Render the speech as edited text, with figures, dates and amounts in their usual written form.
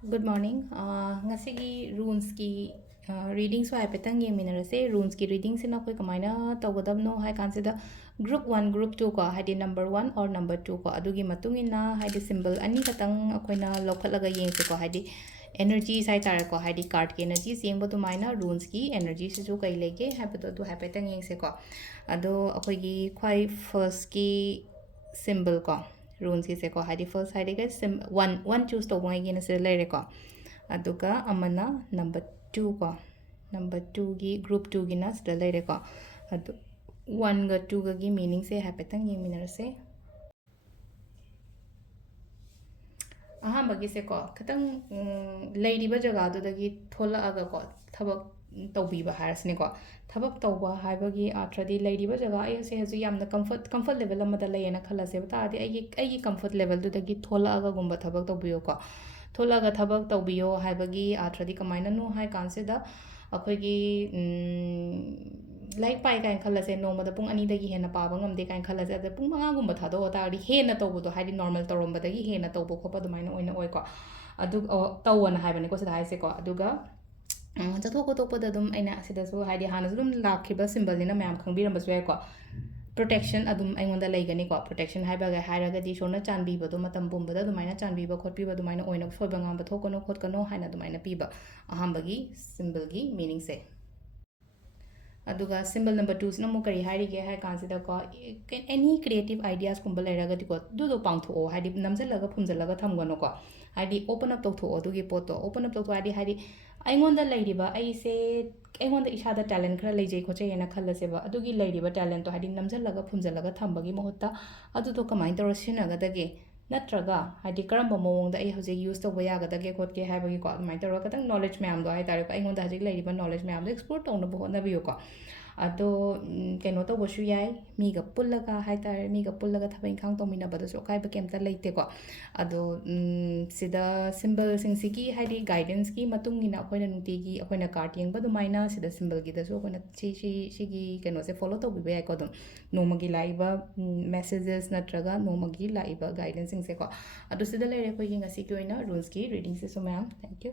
Good morning. Ngasigi runes ki reading so haipetang yengminarase runes ki reading sina koi kamaina tawgadabno hai kansida group 1 group 2 ko haidi number 1 or number 2 ko adugi matungina haidi symbol ani katang akoina lokhalaga yengse ko haidi energy sai tare ko haidi card ki energy yengbo tu maina runes ki energy se jo kai lege haipeto tu haipetang yengse ko ado akoigi khwai first ki symbol ko runes ki se ko haidi first haidi ga one choose to ngai gi na se leire ko aduga amana number 2 ko number 2 gi group 2 gi na se leire ko adu 1 ga 2 ga gi meaning se hapetang yeminar se ꯑꯍꯥꯟꯕꯒꯤꯁꯦ ꯈꯤꯇꯪ ꯂꯩꯔꯤꯕ ꯖꯒꯥꯗꯨꯗꯒꯤ ꯊꯣꯛꯂꯛꯑꯒ ꯊꯕꯛ ꯇꯧꯕꯤꯕ ꯍꯥꯏꯔꯁꯤꯅꯦꯀꯣ ꯊꯕꯛ ꯇꯧꯕ ꯍꯥꯏꯕꯒꯤ ꯑꯥꯔꯊ꯭ꯔꯗꯤ ꯂꯩꯔꯤꯕ ꯖꯒꯥ ꯑꯩꯁꯦ ꯍꯧꯖꯤꯛ ꯌꯥꯝꯅ ꯀꯝꯐꯔꯠ ꯂꯦꯚꯦꯜ ꯑꯃꯗ ꯂꯩꯌꯦꯅ ꯈꯜꯂꯁꯦꯕ ꯇꯥꯔꯗꯤ ꯑꯩꯒꯤ ꯀꯝꯐꯔꯠ ꯂꯦꯚꯦꯜꯗꯨꯗꯒꯤ ꯊꯣꯛꯂꯛꯑꯒꯒꯨꯝꯕ ꯊꯕꯛ ꯇꯧꯕꯤꯌꯣꯀꯣ ꯊꯣꯛꯂꯛꯑꯒ ꯊꯕꯛ ꯇꯧꯕꯤꯌꯣ ꯍꯥꯏꯕꯒꯤ ꯑꯥꯔꯊ꯭ꯔꯗꯤ ꯀꯃꯥꯏꯅꯅꯣ ꯍꯥꯏ ꯀꯥꯟꯁꯤꯗ ꯑꯩꯈꯣꯏꯒꯤ ꯂꯥꯏꯔꯤꯛ ꯄꯥꯏ ꯀꯥꯏꯅ ꯈꯜꯂꯁꯦ ꯅꯣꯡꯃꯗ ꯄꯨꯡ 2ꯗꯒꯤ ꯍꯦꯟꯅ ꯄꯥꯕ ꯉꯝꯗꯦ ꯀꯥꯏꯅ ꯈꯜꯂꯁꯦ ꯑꯗ ꯄꯨꯡ 5ꯒꯨꯝꯕ ꯊꯥꯗꯣꯛꯑ ꯇꯥꯔꯗꯤ ꯍꯦꯟꯅ ꯇꯧꯕꯗꯣ ꯍꯥꯏꯗꯤ ꯅꯣꯔꯃꯦꯜ ꯇꯧꯔꯝꯕꯗꯒꯤ ꯍꯦꯟꯅ ꯇꯧꯕ ꯈꯣꯠꯄ ꯑꯗꯨꯃꯥꯏꯅ ꯑꯣꯏꯅ ꯑꯣꯏꯀꯣ ꯑꯗꯨ ꯇꯧꯋꯣꯅ ꯍꯥꯏꯕꯅꯦꯀꯣ ꯁꯤꯗ ꯍꯥꯏꯁꯦꯀꯣ ꯑꯗꯨꯒ ꯆꯠꯊꯣꯛ ꯈꯣꯠꯇꯣꯛꯄꯗ ꯑꯗꯨꯝ ꯑꯩꯅ ꯁꯤꯗꯁꯨ ꯍꯥꯏꯗꯤ ꯍꯥꯟꯅꯁꯨ ꯑꯗꯨꯝ ꯂꯥꯛꯈꯤꯕ ꯁꯤꯝꯕꯜꯅꯤꯅ ꯃꯌꯥꯝ ꯈꯪꯕꯤꯔꯝꯕꯁꯨ ꯌꯥꯏꯀꯣ ꯄ꯭ꯔꯣꯇꯦꯛꯁꯟ ꯑꯗꯨꯝ ꯑꯩꯉꯣꯟꯗ ꯂꯩꯒꯅꯤꯀꯣ ꯄ꯭ꯔꯣꯇꯦꯛꯁꯟ ꯍꯥꯏꯔꯒꯗꯤ ꯏꯁꯣꯔꯅ ꯆꯥꯟꯕꯤꯕꯗꯣ ꯃꯇꯝ ꯄꯨꯝꯕꯗ ꯑꯗꯨꯃꯥꯏꯅ ꯆꯥꯟꯕꯤꯕ ꯈꯣꯠꯄꯤꯕ ꯑꯗꯨꯃꯥꯏꯅ ꯑꯣꯏꯅ ꯁꯣꯏꯕ ꯉꯥꯝꯕ ꯊꯣꯛꯀꯅꯣ ꯈꯣꯠꯀꯅꯣ ꯍꯥꯏꯅ ꯑꯗꯨꯃꯥꯏꯅ ꯄꯤꯕ ꯑꯍꯥꯟꯕꯒꯤ ꯁꯤꯝꯕꯜꯒꯤ ꯃꯤꯅꯤꯡꯁꯦ ꯑꯗꯨꯒ ꯁꯤꯝꯕꯜ ꯅꯝꯕꯔ 2 ꯁꯤꯅ ꯑꯃꯨꯛ ꯀꯔꯤ ꯍꯥꯏꯔꯤꯒꯦ ꯍꯥꯏ ꯀꯥꯟꯁꯤꯗꯀꯣ ꯑꯦꯅꯤ ꯀ꯭ꯔꯤꯌꯦꯇꯤቭ ꯑꯥꯏꯗꯤꯌꯥꯁꯀꯨꯝꯕ ꯂꯩꯔꯒꯗꯤꯀꯣ ꯑꯗꯨꯗꯣ ꯄꯥꯡꯊꯣꯛꯑꯣ ꯍꯥꯏꯗꯤ ꯅꯝꯁꯤꯜꯂꯒ ꯐꯨꯝꯖꯤꯜꯂꯒ ꯊꯝꯒꯅꯨꯀꯣ ꯍꯥꯏꯗꯤ ꯑꯣꯄꯟ ꯑꯞ ꯇꯧꯊꯣꯛꯑꯣ ꯑꯗꯨꯒꯤ ꯄꯣꯠꯇꯣ ꯑꯣꯄꯟ ꯑꯞ ꯇꯧꯊꯣꯛꯑꯣ ꯍꯥꯏꯗꯤ ꯑꯩꯉꯣꯟꯗ ꯂꯩꯔꯤꯕ ꯑꯩꯉꯣꯟꯗ ꯏꯁꯥꯗ ꯇꯦꯂꯦꯟ ꯈꯔ ꯂꯩꯖꯩ ꯈꯣꯠꯆꯩꯅ ꯈꯜꯂꯁꯦꯕ ꯑꯗꯨꯒꯤ ꯂꯩꯔꯤꯕ ꯇꯦꯂꯦꯟꯇꯣ ꯍꯥꯏꯗꯤ ꯅꯝꯁꯤꯜꯂꯒ ꯐꯨꯝꯖꯤꯜꯂꯒ ꯊꯝꯕꯒꯤ ꯃꯍꯨꯠꯇ ꯑꯗꯨꯗꯣ ꯀꯃꯥꯏꯅ ꯇꯧꯔ ꯁꯤꯖꯤꯟꯅꯒꯗꯒꯦ ꯅꯠꯇ꯭ꯔꯒ ꯍꯥꯏꯗꯤ ꯀꯔꯝꯕ ꯃꯑꯣꯡꯗ ꯑꯩ ꯍꯧꯖꯤꯛ ꯌꯨꯁ ꯇꯧꯕ ꯌꯥꯒꯗꯒꯦ ꯈꯣꯠꯀꯦ ꯍꯥꯏꯕꯒꯤꯀꯣ ꯑꯗꯨꯃꯥꯏꯅ ꯇꯧꯔꯒ ꯈꯤꯇꯪ ꯅꯣꯂꯦꯖ ꯃꯌꯥꯝꯗꯣ ꯍꯥꯏꯇꯥꯔꯦꯀꯣ ꯑꯩꯉꯣꯟꯗ ꯍꯧꯖꯤꯛ ꯂꯩꯔꯤꯕ ꯅꯣꯂꯦꯖ ꯃꯌꯥꯝꯗꯣ ꯑꯦꯛꯁꯄ꯭ꯂꯣꯔ ꯇꯧꯅꯕ ꯍꯣꯠꯅꯕꯤꯌꯨꯀꯣ ꯑꯗꯣ ꯀꯩꯅꯣ ꯇꯧꯕꯁꯨ ꯌꯥꯏ ꯃꯤꯒ ꯄꯨꯜꯂꯒ ꯍꯥꯏꯇꯥꯔꯦ ꯃꯤꯒ ꯄꯨꯜꯂꯒ ꯊꯕꯛ ꯏꯪꯈꯥꯡ ꯇꯧꯃꯤꯟꯅꯕꯗꯁꯨ ꯑꯀꯥꯏꯕ ꯀꯩꯝꯇ ꯂꯩꯇꯦꯀꯣ ꯑꯗꯣ ꯁꯤꯗ ꯁꯤꯝꯕꯜꯁꯤꯡꯁꯤꯒꯤ ꯍꯥꯏꯗꯤ ꯒꯥꯏꯗꯦꯟꯁꯀꯤ ꯃꯇꯨꯡ ꯏꯟꯅ ꯑꯩꯈꯣꯏꯅ ꯅꯨꯡꯇꯤꯒꯤ ꯑꯩꯈꯣꯏꯅ ꯀꯥꯔꯠ ꯌꯦꯡꯕ ꯑꯗꯨꯃꯥꯏꯅ ꯁꯤꯗ ꯁꯤꯝꯕꯜꯒꯤꯗꯁꯨ ꯑꯩꯈꯣꯏꯅ ꯁꯤꯒꯤ ꯀꯩꯅꯣꯁꯦ ꯐꯣꯂꯣ ꯇꯧꯕꯤꯕ ꯌꯥꯏꯀꯣ ꯑꯗꯨꯝ ꯅꯣꯡꯃꯒꯤ ꯂꯥꯛꯏꯕ ꯃꯦꯁꯦꯖꯦꯁ ꯅꯠꯇ꯭ꯔꯒ ꯅꯣꯡꯃꯒꯤ ꯂꯥꯛꯏꯕ ꯒꯥꯏꯗꯦꯟꯁꯁꯤꯡꯁꯦꯀꯣ ꯑꯗꯣ ꯁꯤꯗ ꯂꯩꯔꯦ ꯑꯩꯈꯣꯏꯒꯤ ꯉꯁꯤꯒꯤ ꯑꯣꯏꯅ ꯔꯨꯜꯁꯀꯤ ꯔꯤꯗꯤꯡꯁꯤꯁꯨ ꯃꯌꯥꯝ ꯊꯦꯡꯛ ꯌꯨ